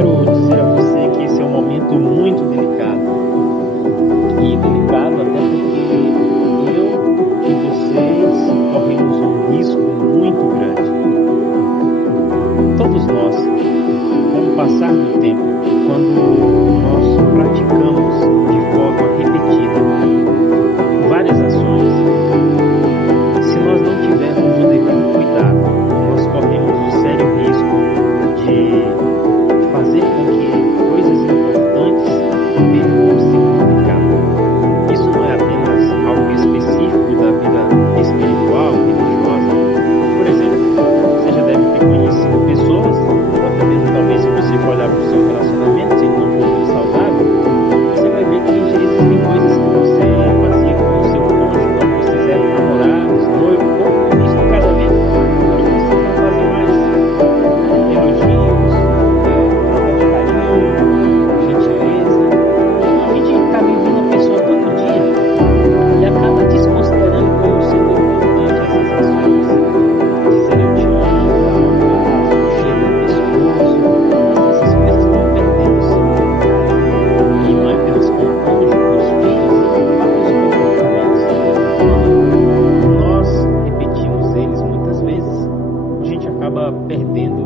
quero dizer a você que esse é um momento muito delicado. E delicado até porque eu e vocês corremos um risco muito grande. Todos nós, com o passar do tempo, quando nós praticamos de forma repetida várias ações, se nós não tivermos o devido cuidado, nós corremos o sério risco de fazer com que coisas importantes percam o significado. Isso não é apenas algo específico da vida espiritual, religiosa. Por exemplo, você já deve ter conhecido pessoas, talvez se você for olhar para o seu relacionamento, se ele não for muito saudável, você vai ver que existem coisas que você fazia com o seu cônjuge quando vocês eram namorados, noivos, ou no início do casamento, que vocês não fazem mais. Elogios, troca de carinho, gentileza. A gente está vivendo a pessoa todo dia e acaba desconsiderando como sendo importante essas ações. Dizer eu te amo, dar um abraço, cheiro no pescoço, essas coisas estão perdendo o significado. E não é apenas com o cônjuge, com os filhos, e vários comportamentos. Nós repetimos eles muitas vezes. A gente acaba perdendo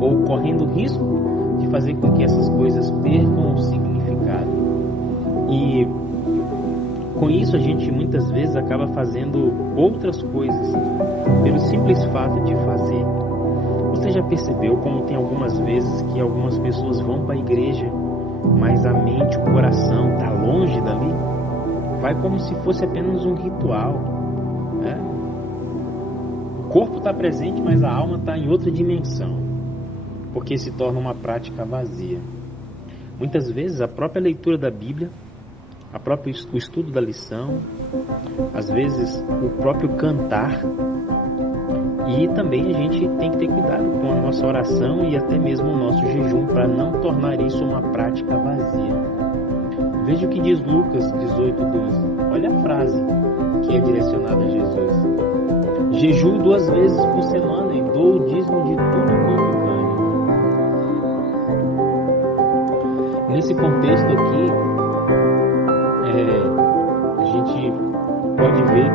ou correndo risco de fazer com que essas coisas percam o significado. E com isso a gente muitas vezes acaba fazendo outras coisas pelo simples fato de fazer. Você já percebeu como tem algumas vezes que algumas pessoas vão para a igreja, mas a mente, o coração está longe dali? Vai como se fosse apenas um ritual, né? O corpo está presente, mas a alma está em outra dimensão, porque se torna uma prática vazia. Muitas vezes a própria leitura da Bíblia, o estudo da lição, às vezes o próprio cantar, e também a gente tem que ter cuidado com a nossa oração e até mesmo o nosso jejum para não tornar isso uma prática vazia. Veja o que diz Lucas 18:12. Olha a frase que é direcionada a Jesus: jejuo 2 vezes por semana e dou o dízimo de tudo quanto ganho. Nesse contexto aqui, a gente pode ver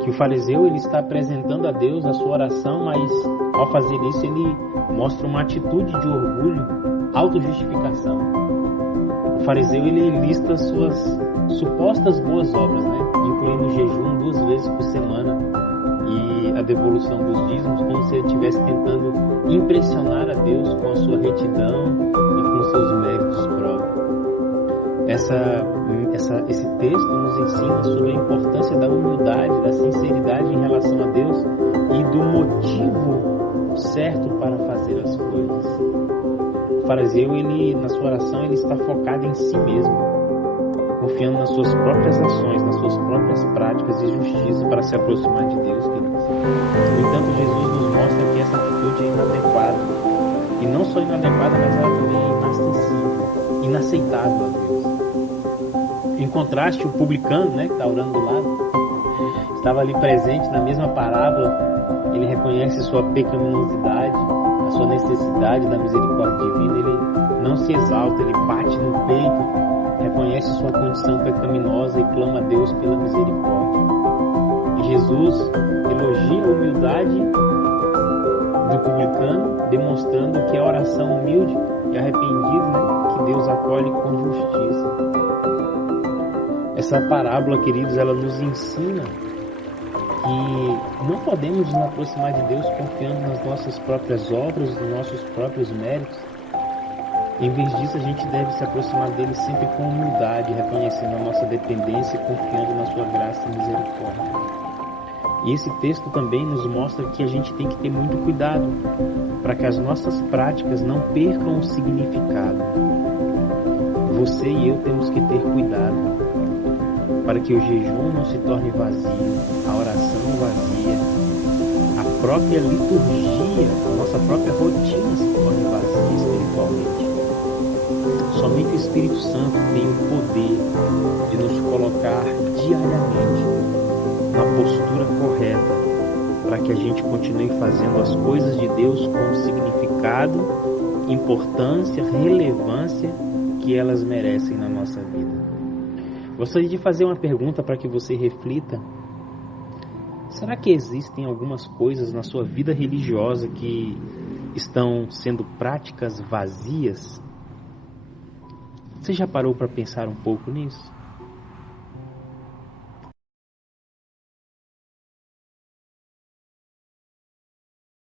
que o fariseu ele está apresentando a Deus a sua oração, mas ao fazer isso ele mostra uma atitude de orgulho, autojustificação. O fariseu ele lista suas supostas boas obras, né? Incluindo o jejum 2 vezes por semana e a devolução dos dízimos, como se ele estivesse tentando impressionar a Deus com a sua retidão e com seus méritos próprios. Esse texto nos ensina sobre a importância da humildade, da sinceridade em relação a Deus e do motivo certo para fazer as coisas. O fariseu, na sua oração, ele está focado em si mesmo, confiando nas suas próprias ações, nas suas próprias práticas de justiça para se aproximar de Deus, queridos. No entanto, Jesus nos mostra que essa atitude é inadequada. E não só inadequada, mas ela também é inacessível, inaceitável a Deus. Em contraste, o publicano, que está orando do lado, estava ali presente na mesma parábola. Ele reconhece sua pecaminosidade, a sua necessidade da misericórdia divina. Ele não se exalta, ele bate no peito, reconhece sua condição pecaminosa e clama a Deus pela misericórdia. E Jesus elogia a humildade do publicano, demonstrando que a oração humilde e arrependida, que Deus acolhe com justiça. Essa parábola, queridos, ela nos ensina que não podemos nos aproximar de Deus confiando nas nossas próprias obras, nos nossos próprios méritos. Em vez disso, a gente deve se aproximar dele sempre com humildade, reconhecendo a nossa dependência e confiando na sua graça e misericórdia. E esse texto também nos mostra que a gente tem que ter muito cuidado para que as nossas práticas não percam o significado. Você e eu temos que ter cuidado para que o jejum não se torne vazio, a oração vazia, a própria liturgia, a nossa própria rotina se torne vazia espiritualmente. Somente o Espírito Santo tem o poder de nos colocar diariamente na postura correta para que a gente continue fazendo as coisas de Deus com significado, importância, relevância que elas merecem na nossa vida. Gostaria de fazer uma pergunta para que você reflita. Será que existem algumas coisas na sua vida religiosa que estão sendo práticas vazias? Você já parou para pensar um pouco nisso?